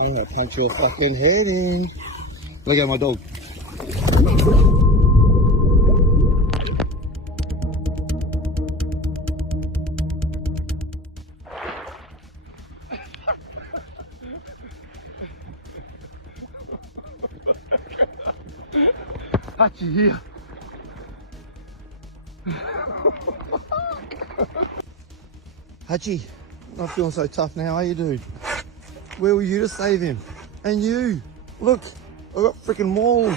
I'm gonna punch your fucking head in. Look at my dog. Hachi here. Hachi, not feeling so tough now, are you, dude? Where were you to save him? And you, look, I got freaking mauled.